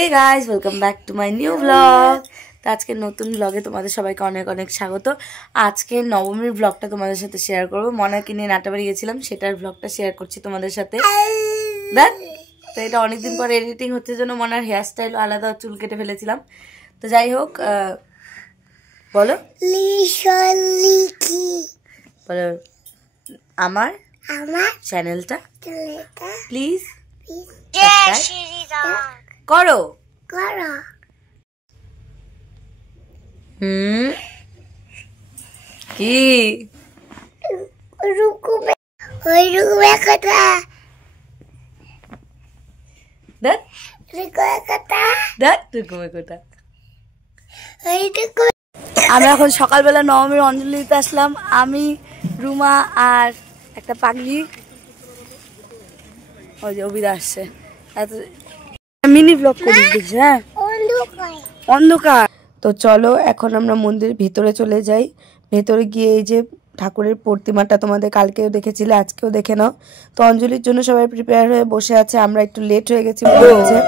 Hey guys welcome back to my new vlog. तो आज के नतून व्लगे तुम्हारे सबाइके अनेक अनेक स्वागत। आज के नवमीर व्लगटा तुम्हारे साथे शेयर करब। मनाके निये नाटाबाड़ी गेছিলাম सेटार व्लगटा शेयर करছি তোমাদের সাথে। দেখ তো এটা অনেক দিন পর এডিটিং হচ্ছে জন্য মনার হেয়ার স্টাইল আলাদা চুল কেটে ফেলেছিলাম। তো যাই হোক বলো লিশালিকি বলো আমার চ্যানেলটা প্লিজ করো করো। কি রুকুবে ওই রুকুবে কথা দেখ রুকুবে কথা দেখ রুকুবে কথা ওই রুকুবে। আমরা এখন সকালবেলা নবমীর অঞ্জলি দিতে আসলাম। আমি রুমা আর একটা পাগলি ওই যে অভিদা আসছে। মিনি ব্লগ করে দিচ্ছি। হ্যাঁ অন্ধকার। তো চলো এখন আমরা মন্দিরের ভিতরে চলে যাই। ভেতরে গিয়ে এই যে ঠাকুরের প্রতিমাটা তোমাদের কালকেও দেখেছিলে, আজকেও দেখে নাও। তো অঞ্জলির জন্য সবাই প্রিপেয়ার হয়ে বসে আছে। আমরা একটু লেট হয়ে গেছি মনে হচ্ছে।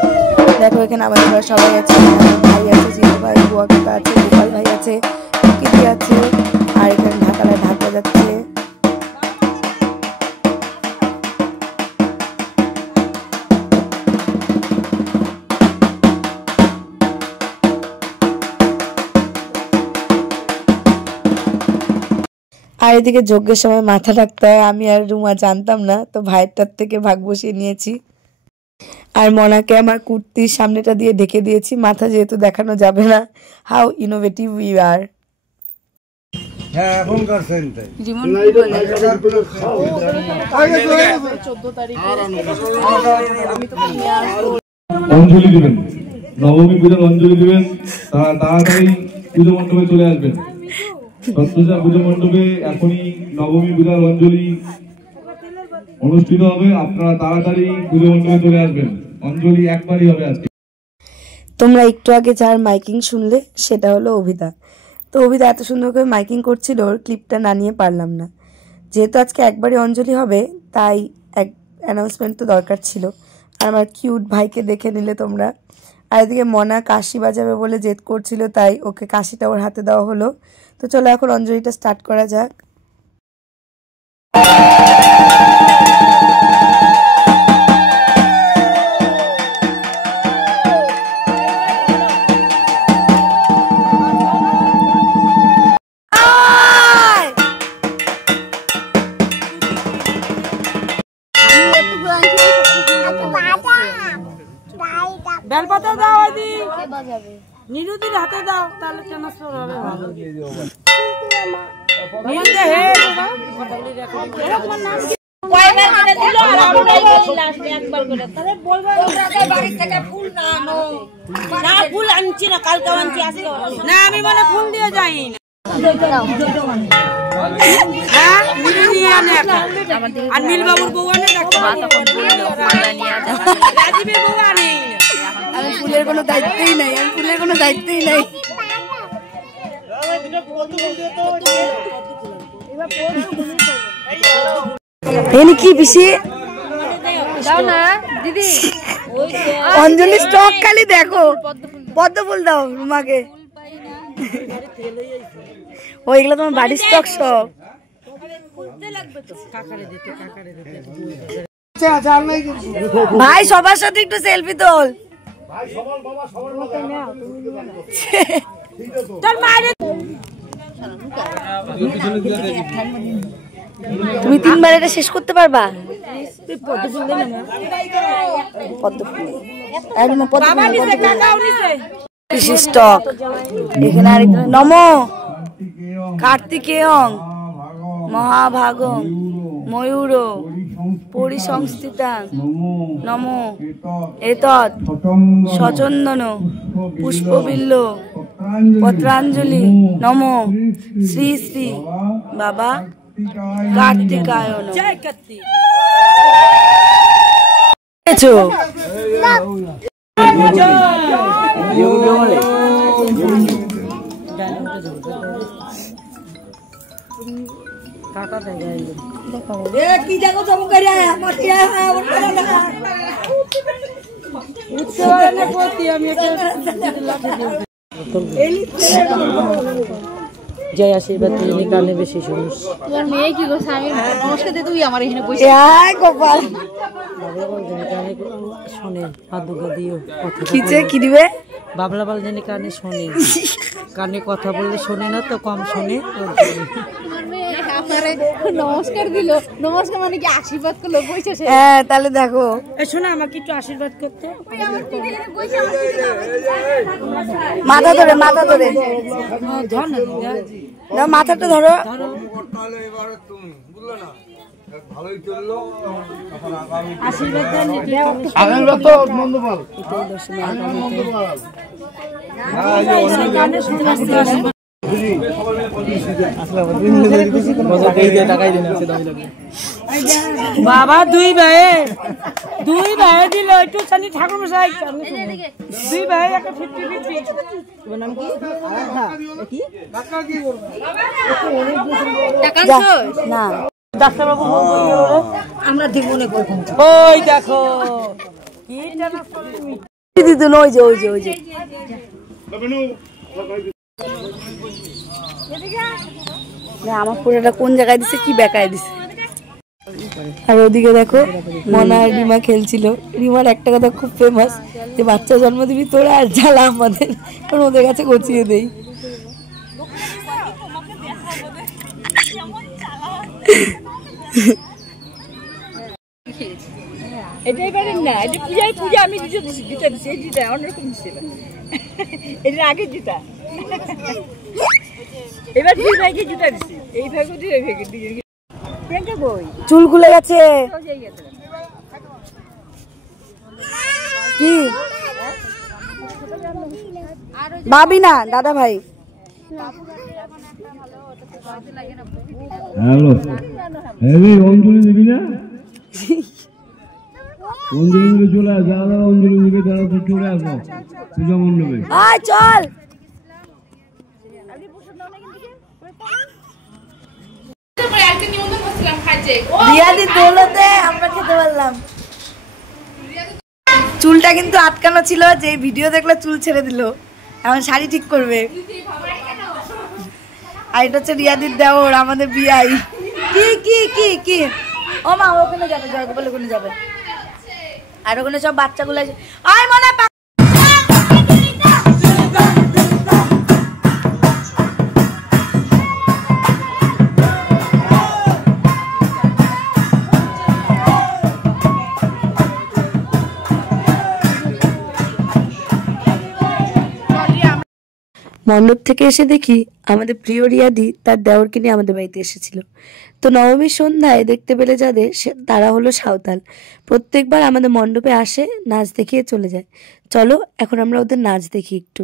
দেখো এখানে আমাদের সবাই আছে, ভাই আছে, জিতু ভাই, বুয়া কাকা আছে, গোপাল ভাই আছে, কিদি আছে, আর এখানে ঢাকায় ঢাক বাজাচ্ছে। আর এদিকে যজ্ঞের সময় মাথা রাখতে হয়, আমি আর রুমা জানতাম না, তো ভাইয়েরটার থেকে ভাগ বসিয়ে নিয়েছি। আর মনাকে আমার কুর্তির সামনেটা দিয়ে ঢেকে দিয়েছি, মাথা যেহেতু দেখানো যাবে না। How innovative we are. অঞ্জলি দিবেন, নবমী পূজার অঞ্জলি দিবেন, তাড়াতাড়ি পুজো মণ্ডপে চলে আসবেন। সত্যজা পুজো মণ্ডপে এখনই নবমী পূজার অঞ্জলি অনুষ্ঠিত হবে। আপনারা তাড়াতাড়ি পুজো মণ্ডপে চলে আসবেন। অঞ্জলি একবারই হবে আজকে। তোমরা একটু আগে যার মাইকিং শুনলে সেটা হলো অভিদা। তো অভিদা এত সুন্দর করে মাইকিং করছিল, ওর ক্লিপটা না নিয়ে পারলাম না। যেহেতু আজকে একবারই অঞ্জলি হবে তাই এক অ্যানাউন্সমেন্ট তো দরকার ছিল। আর আমার কিউট ভাইকে দেখে নিলে তোমরা। আর এদিকে মনা কাশি বাজাবে বলে জেদ করছিল, তাই ওকে কাশিটা ওর হাতে দেওয়া হলো। তো চলো এখন অঞ্জলিটা স্টার্ট করা যাক। বেলপাতা দাও, আদি নিরুদির হাতে দাও, তাহলে ট্রান্সফার হবে ভালো। নিরুদে হে কয়বার করে দিল আর আমরাই বলি লাস্টে একবার করে। তাহলে বলবো ওটাকে বাড়ি থেকে ফুল না আনো। না ফুল আনছি না, কালকে আনছি আজকে না। আমি মানে ফুল দিয়ে যাই না। হ্যাঁ নিরুদি আনে একটা। আর নীলবাবুর বউ আনে একটা। রাজীবের বউ আনে। আমি ফুলের কোনো দায়িত্বই নাই, আমি ফুলের কোনো দায়িত্বই নাই। এনি কি পিসি দাও না দিদি। অঞ্জলি স্টক খালি দেখো, পদ্ম ফুল দাও রুমাকে। ওইগুলো তোমার বাড়ির স্টক সব। ভাই সবার সাথে একটু সেলফি তোল। তুমি 3 বার এটা শেষ করতে পারবা? স্টক এখানে আরেকটা নমো কার্তিকেয়ং মহাভাগং ময়ূর পরিসংস্থিতাং নমো এতৎ সচন্দন পুষ্পবিল্ল পত্রাঞ্জলি নমো শ্রী শ্রী বাবা কার্তিকায়ন। জয় কার্তিক। কি দেখো জয় আশীর্বাদ তুমি কানে বেশি শুনিস। তোমার মেয়ে কি করছে? আমি নমস্কার দিয়ে তুই আমার এখানে বসে গোপাল কানে শোনে হাত দিও কিছে কি দিবে বাবলা বাল জানি কানে শোনে, কানে কথা বললে শোনে না তো, কম শোনে। নমস্কার দিল, নমস্কার মানে কি আশীর্বাদ করলো বসেছে। হ্যাঁ তাহলে দেখো শোনা আমাকে একটু আশীর্বাদ করতে। মাথা ধরে দাও, মাথাটা ধরো। বাবা দুই ভাই দিল একটু চানি ঠাকুর মশাই, দুই ভাই একটা 50-50। নাম কি? না ডাক্তারবাবু আমরা ঠিক মনে করবো। ওই দেখো দিদি, ওই যে আমার পুরোটা কোন জায়গায় দিছে, কি বেকায় দিছে। আর ওদিকে দেখো মনা আর রিমা খেলছিল। রিমার একটা কথা খুব ফেমাস, যে বাচ্চা জন্ম দিবি তোরা আর জ্বালা আমাদের, ওদের কাছে গচিয়ে দেই। এটাই পারেন না, এটা পূজা আমি জুতা দিচ্ছি, এই জুতা অন্যরকম ছিল, এটা আগের জুতা। এবার দুই ভাইকে জুতা দিচ্ছি, এই ভাইকে দিয়ে ওই ভাইকে দিয়ে। চুল খুলে গেছে কি ভাবি না দাদা ভাই। হ্যালো এই অঞ্জলি দিবি না? অঞ্জলি দিবে চলে আস, যারা অঞ্জলি দিবে তারা তো চলে আসো পূজা মণ্ডপে। আয় চল। রিয়াদি দৌলতে আমরা খেতে পারলাম। চুলটা কিন্তু আটকানো ছিল, যে ভিডিও দেখলে চুল ছেড়ে দিল, এখন শাড়ি ঠিক করবে। আর এটা হচ্ছে রিয়াদির দেওর, আমাদের বিয়াই। কি কি কি কি ও মা ওখানে যাবে, জয়গোপাল ওখানে যাবে। আর ওখানে সব বাচ্চাগুলো আছে। আয় মনে মণ্ডপ থেকে এসে দেখি আমাদের প্রিয় রিয়াদি তার দেওরকে নিয়ে আমাদের বাড়িতে এসেছিল। তো নবমীর সন্ধ্যায় দেখতে পেলে যাদের, তারা হলো সাঁওতাল। প্রত্যেকবার আমাদের মণ্ডপে আসে, নাচ দেখিয়ে চলে যায়। চলো এখন আমরা ওদের নাচ দেখি একটু।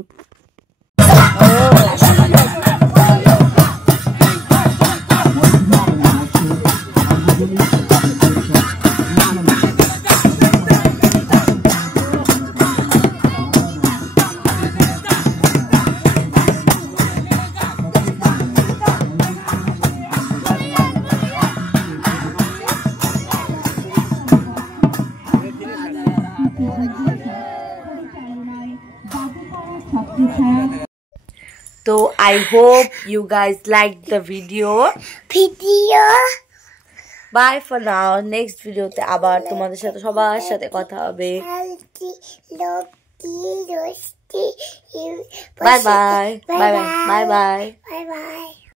So I hope you guys liked the video. Bye for now. Next video te abar tomader sathe shobar sathe kotha hobe. Bye bye. Bye bye. Bye bye. Bye bye.